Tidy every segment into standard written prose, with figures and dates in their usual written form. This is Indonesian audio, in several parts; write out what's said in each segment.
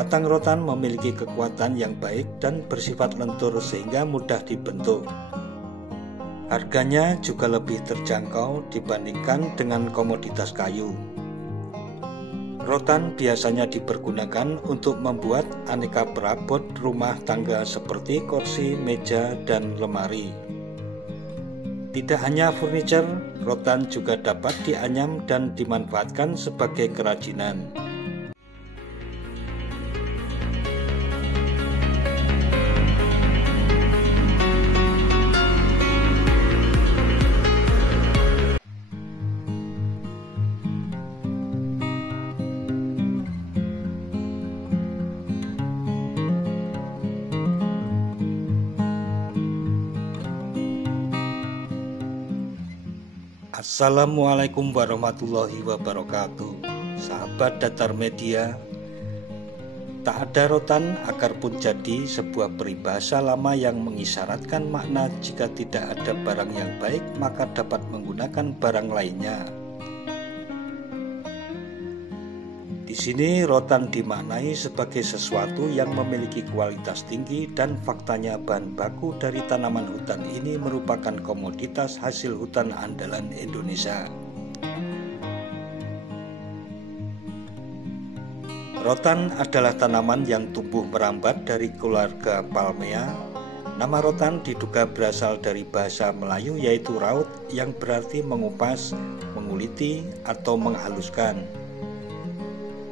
Batang rotan memiliki kekuatan yang baik dan bersifat lentur sehingga mudah dibentuk. Harganya juga lebih terjangkau dibandingkan dengan komoditas kayu. Rotan biasanya dipergunakan untuk membuat aneka perabot rumah tangga seperti kursi, meja, dan lemari. Tidak hanya furniture, rotan juga dapat dianyam dan dimanfaatkan sebagai kerajinan. Assalamualaikum warahmatullahi wabarakatuh. Sahabat Datar Media, tak ada rotan akar pun jadi sebuah peribahasa lama yang mengisyaratkan makna jika tidak ada barang yang baik maka dapat menggunakan barang lainnya. Di sini rotan dimaknai sebagai sesuatu yang memiliki kualitas tinggi dan faktanya bahan baku dari tanaman hutan ini merupakan komoditas hasil hutan andalan Indonesia. Rotan adalah tanaman yang tumbuh merambat dari keluarga Palmea. Nama rotan diduga berasal dari bahasa Melayu yaitu raut yang berarti mengupas, menguliti, atau menghaluskan.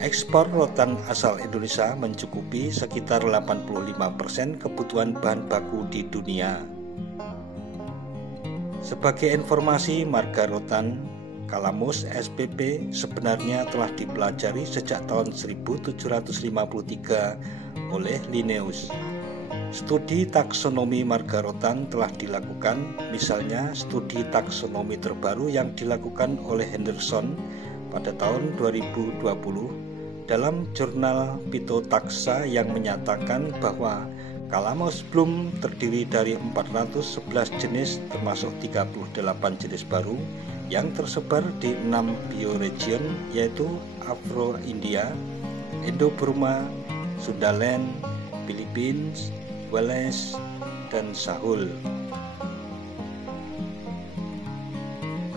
Ekspor rotan asal Indonesia mencukupi sekitar 85% kebutuhan bahan baku di dunia. Sebagai informasi, marga rotan Calamus spp sebenarnya telah dipelajari sejak tahun 1753 oleh Linnaeus. Studi taksonomi marga rotan telah dilakukan, misalnya studi taksonomi terbaru yang dilakukan oleh Henderson pada tahun 2020 dalam jurnal Phytotaxa yang menyatakan bahwa Calamus bloom terdiri dari 411 jenis termasuk 38 jenis baru yang tersebar di 6 bioregion yaitu Afro-India, Indo-Burma, Sundaland, Philippines, Wales, dan Sahul.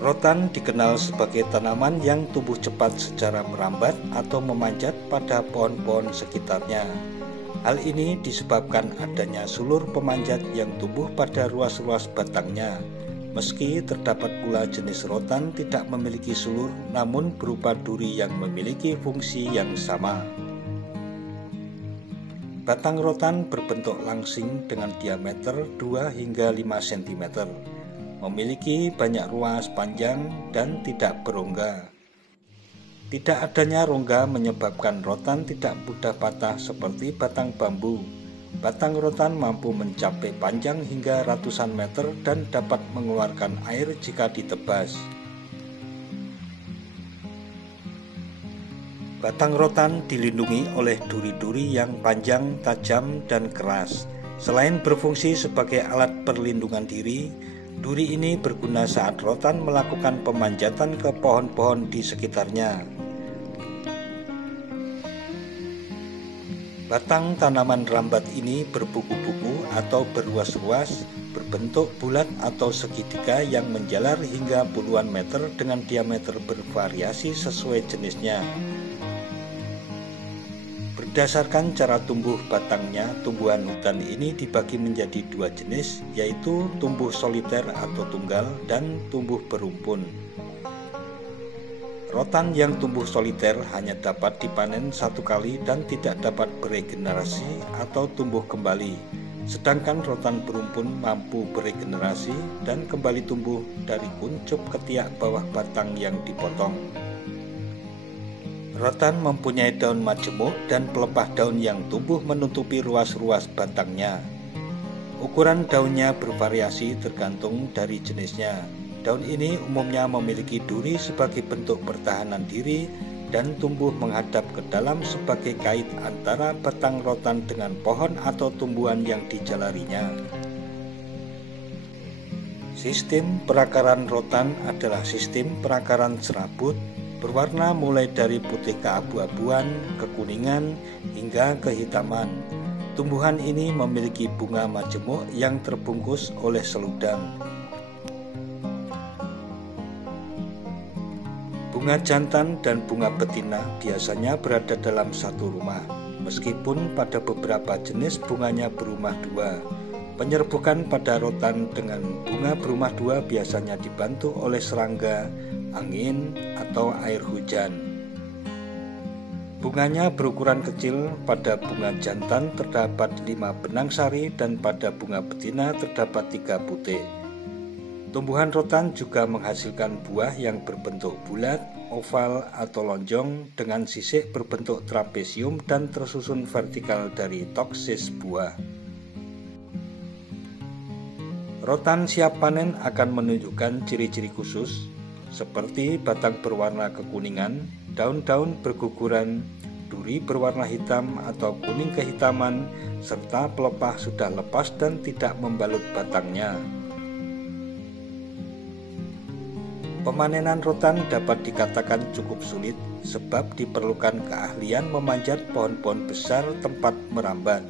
Rotan dikenal sebagai tanaman yang tumbuh cepat secara merambat atau memanjat pada pohon-pohon sekitarnya. Hal ini disebabkan adanya sulur pemanjat yang tumbuh pada ruas-ruas batangnya. Meski terdapat pula jenis rotan tidak memiliki sulur namun berupa duri yang memiliki fungsi yang sama. Batang rotan berbentuk langsing dengan diameter 2 hingga 5 cm. Memiliki banyak ruas panjang dan tidak berongga. Tidak adanya rongga menyebabkan rotan tidak mudah patah seperti batang bambu. Batang rotan mampu mencapai panjang hingga ratusan meter dan dapat mengeluarkan air jika ditebas. Batang rotan dilindungi oleh duri-duri yang panjang, tajam, dan keras. Selain berfungsi sebagai alat perlindungan diri, duri ini berguna saat rotan melakukan pemanjatan ke pohon-pohon di sekitarnya. Batang tanaman rambat ini berbuku-buku atau berruas-ruas, berbentuk bulat atau segitiga yang menjalar hingga puluhan meter dengan diameter bervariasi sesuai jenisnya. Berdasarkan cara tumbuh batangnya, tumbuhan hutan ini dibagi menjadi dua jenis, yaitu tumbuh soliter atau tunggal dan tumbuh berumpun. Rotan yang tumbuh soliter hanya dapat dipanen satu kali dan tidak dapat beregenerasi atau tumbuh kembali. Sedangkan rotan berumpun mampu beregenerasi dan kembali tumbuh dari kuncup ketiak bawah batang yang dipotong. Rotan mempunyai daun majemuk dan pelepah daun yang tumbuh menutupi ruas-ruas batangnya. Ukuran daunnya bervariasi tergantung dari jenisnya. Daun ini umumnya memiliki duri sebagai bentuk pertahanan diri dan tumbuh menghadap ke dalam sebagai kait antara batang rotan dengan pohon atau tumbuhan yang dijalarinya. Sistem perakaran rotan adalah sistem perakaran serabut, berwarna mulai dari putih keabu-abuan, kekuningan, hingga kehitaman. Tumbuhan ini memiliki bunga majemuk yang terbungkus oleh seludang. Bunga jantan dan bunga betina biasanya berada dalam satu rumah, meskipun pada beberapa jenis bunganya berumah dua. Penyerbukan pada rotan dengan bunga berumah dua biasanya dibantu oleh serangga, angin, atau air hujan. Bunganya berukuran kecil. Pada bunga jantan terdapat 5 benang sari dan pada bunga betina terdapat 3 butir. Tumbuhan rotan juga menghasilkan buah yang berbentuk bulat, oval, atau lonjong dengan sisik berbentuk trapesium dan tersusun vertikal dari toksis buah. Rotan siap panen akan menunjukkan ciri-ciri khusus seperti batang berwarna kekuningan, daun-daun berguguran, duri berwarna hitam atau kuning kehitaman, serta pelepah sudah lepas dan tidak membalut batangnya. Pemanenan rotan dapat dikatakan cukup sulit sebab diperlukan keahlian memanjat pohon-pohon besar tempat merambat.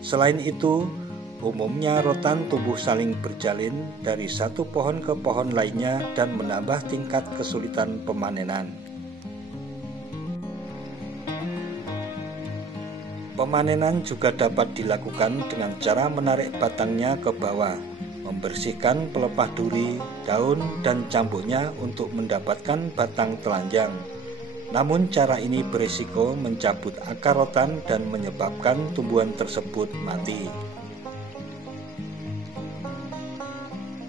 Selain itu, umumnya rotan tumbuh saling berjalin dari satu pohon ke pohon lainnya dan menambah tingkat kesulitan pemanenan. Pemanenan juga dapat dilakukan dengan cara menarik batangnya ke bawah, membersihkan pelepah duri, daun, dan cambuknya untuk mendapatkan batang telanjang. Namun cara ini berisiko mencabut akar rotan dan menyebabkan tumbuhan tersebut mati.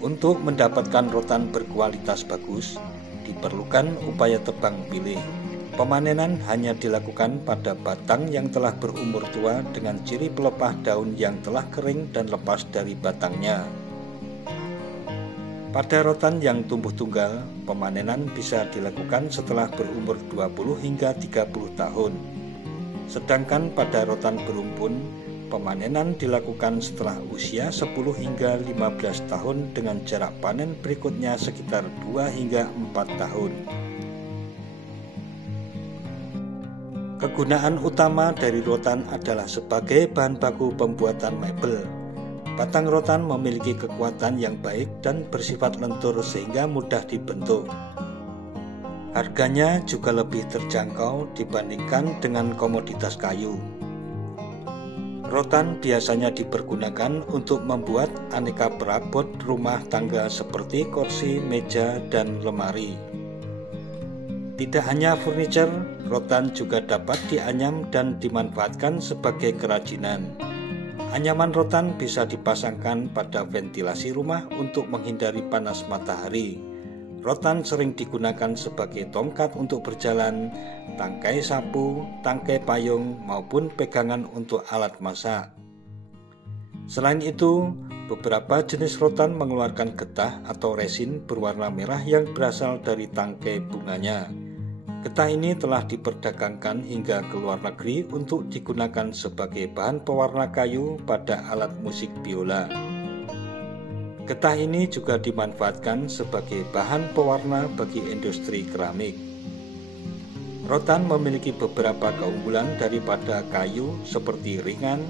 Untuk mendapatkan rotan berkualitas bagus, diperlukan upaya tebang pilih. Pemanenan hanya dilakukan pada batang yang telah berumur tua dengan ciri pelepah daun yang telah kering dan lepas dari batangnya. Pada rotan yang tumbuh tunggal, pemanenan bisa dilakukan setelah berumur 20 hingga 30 tahun. Sedangkan pada rotan berumpun, pemanenan dilakukan setelah usia 10 hingga 15 tahun dengan jarak panen berikutnya sekitar 2 hingga 4 tahun. Kegunaan utama dari rotan adalah sebagai bahan baku pembuatan mebel. Batang rotan memiliki kekuatan yang baik dan bersifat lentur sehingga mudah dibentuk. Harganya juga lebih terjangkau dibandingkan dengan komoditas kayu. Rotan biasanya dipergunakan untuk membuat aneka perabot rumah tangga seperti kursi, meja, dan lemari. Tidak hanya furniture, rotan juga dapat dianyam dan dimanfaatkan sebagai kerajinan. Anyaman rotan bisa dipasangkan pada ventilasi rumah untuk menghindari panas matahari. Rotan sering digunakan sebagai tongkat untuk berjalan, tangkai sapu, tangkai payung, maupun pegangan untuk alat masak. Selain itu, beberapa jenis rotan mengeluarkan getah atau resin berwarna merah yang berasal dari tangkai bunganya. Getah ini telah diperdagangkan hingga ke luar negeri untuk digunakan sebagai bahan pewarna kayu pada alat musik biola. Getah ini juga dimanfaatkan sebagai bahan pewarna bagi industri keramik. Rotan memiliki beberapa keunggulan daripada kayu seperti ringan,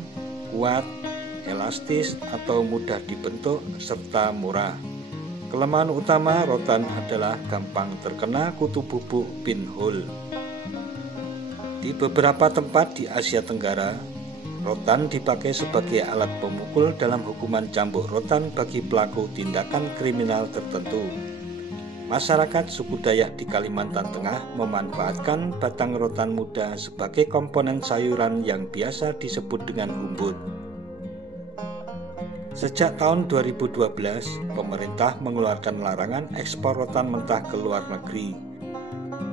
kuat, elastis, atau mudah dibentuk, serta murah. Kelemahan utama rotan adalah gampang terkena kutu bubuk pinhole. Di beberapa tempat di Asia Tenggara, rotan dipakai sebagai alat pemukul dalam hukuman cambuk rotan bagi pelaku tindakan kriminal tertentu. Masyarakat suku Dayak di Kalimantan Tengah memanfaatkan batang rotan muda sebagai komponen sayuran yang biasa disebut dengan humbut. Sejak tahun 2012, pemerintah mengeluarkan larangan ekspor rotan mentah ke luar negeri.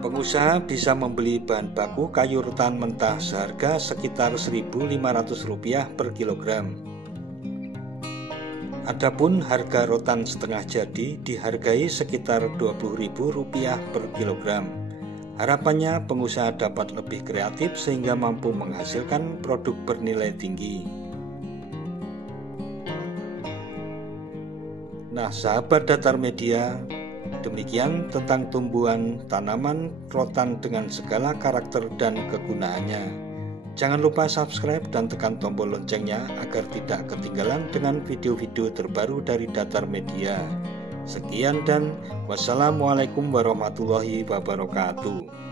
Pengusaha bisa membeli bahan baku kayu rotan mentah seharga sekitar Rp1.500 per kilogram. Adapun harga rotan setengah jadi dihargai sekitar Rp20.000 per kilogram. Harapannya pengusaha dapat lebih kreatif sehingga mampu menghasilkan produk bernilai tinggi. Nah, sahabat Datar Media, Demikian tentang tumbuhan tanaman rotan dengan segala karakter dan kegunaannya. Jangan lupa subscribe dan tekan tombol loncengnya agar tidak ketinggalan dengan video-video terbaru dari Datar Media. Sekian dan wassalamualaikum warahmatullahi wabarakatuh.